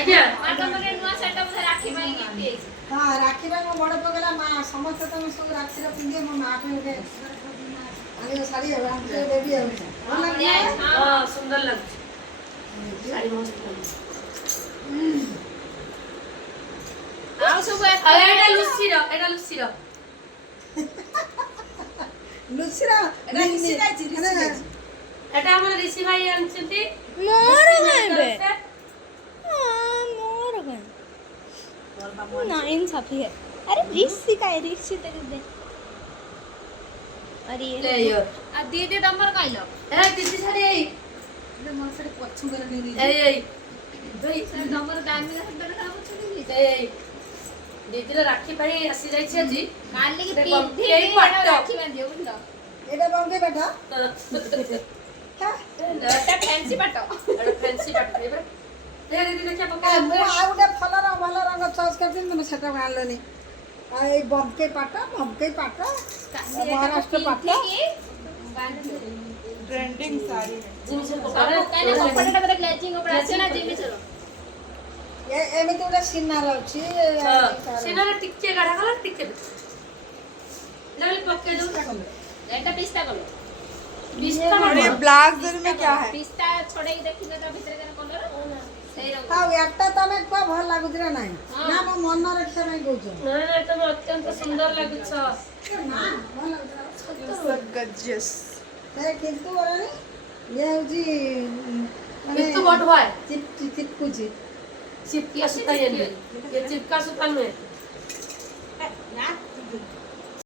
ଆଜ୍ଞା ତମର ନୂଆ ସେଟା ବୋଧେ ରାକ୍ଷୀ ପାଇଁ ଗିଫ୍ଟ ହେଇଛି। ହଁ ରାକ୍ଷୀ ପାଇଁ ମୋ ବଡ଼ ପକେଇଲା ମା ସମସ୍ତେ ତମେ ସବୁ ରାକ୍ଷୀର ପିନ୍ଧିବେ ମୋ ମା ପାଇଁ ଗୋଟେ ଆଣିବ ଶାଢ଼ୀ ଆଉ ଆଣିଥିବ ଦେବି ଆଉ ଭଲ ବଢିଆ ଲାଗିଲା ହେଇଛି, ହଁ ସୁନ୍ଦର ଲାଗୁଛି ଶାଢ଼ୀ ମସ୍ତ ଲାଗୁଛି। ଆଉ ସବୁ ଆଉ ଏଇଟା ଲୁସିର ଲୁସିର ଏଟା ରିଷି ଯାଇଛି, ରିଷି ଯାଇଛି। ଏଟା ଆମର ରିଷି ଭାଇ ଆଣିଛନ୍ତି ମୋର ରିଷି କାଇଁ ବେ? ତରଫରେ। मोर कहीं ତୋର ବା ना इंसाफी है। अरे रिक्सी का है रिक्सी तेरे दे। अरे ये ଲେୟର ଆଉ ଦିଦି ତମର କହିଲ ଏ ଦିଦି ଶାଢ଼ୀ ଏଇ ମୋର ସେଠି ପଛୁକରେ ନେଇ ଏଇ ତମର ଦାମୀ ହାତରେ କାମ ଛୁଟି ଏଇ ଦିଦିର ରାକ୍ଷୀ ପାଇଁ ଆସି ଯାଇଛି ଆଜି କାଲିକି ଏଟା ପିନ୍ଧି ଏଇ ପାଟ। ରାକ୍ଷୀ ବାନ୍ଧିବ ବୁଝିଲ। ଏଇଟା ବଙ୍ଗେ ବେଟ ଏଟା ଫ୍ୟାନ୍ସି ପାଟ। ଏଟା ଫ୍ୟାନ୍ସି ପାଟ ଦେବେ ଦିଦି ଦେଖିଆ ମୁଁ ପକା ଆଉ ଗୋଟେ ଭଲ ରଙ୍ଗ ଚଏସ୍ କରିଥିଲି ତମେ ସେଟା ଆଣିଲନି ଆଉ ଏଇ ବମ୍କେଇ ପାଟ ମହାରାଷ୍ଟ୍ର ପାଟ ट्रेंडिंग साड़ी है। ଜିନିଷ କାହିଁକିନା କପଡ଼ାଟା ବୋଧେ ଗ୍ଲେଜିଂ ଉପରେ ଆସିବ ନା ଜିନିଷର। ଏମିତି ଗୋଟେ ସିନାର ଅଛି ସିନାରେ ଟିକେ ଗାଢା କଲର ଟିକେ ପକେଇ ଦଉ ଏଟା ପିସ୍ତା କଲର। ପିସ୍ତା और ये ब्लैक जरी में क्या है? ପିସ୍ତା ଛଡେଇକି ଦେଖିଲେ ତା ଭିତରେ କେନ କଲର ସେଇ ରଙ୍ଗ। ଆଉ ଏଟା ତମେ କୁହ ଭଲ ଲାଗୁଛି ନା ନାହିଁ ନା ମୋ ମନ ରଖିବା ପାଇଁ କହୁଛ ନାଇଁ ନାଇଁ ତମେ ଅତ୍ୟନ୍ତ ସୁନ୍ଦର ଲାଗୁଛ ନା ଭଲ ଲାଗୁଛି So gorgeous। କିନ୍ତୁ ଇଏ ହଉଛି କିନ୍ତୁ ବଡ ହୁଏ ଚିପକୁଛି चिपका सूता ये नहीं ये चिपका सूता नहीं है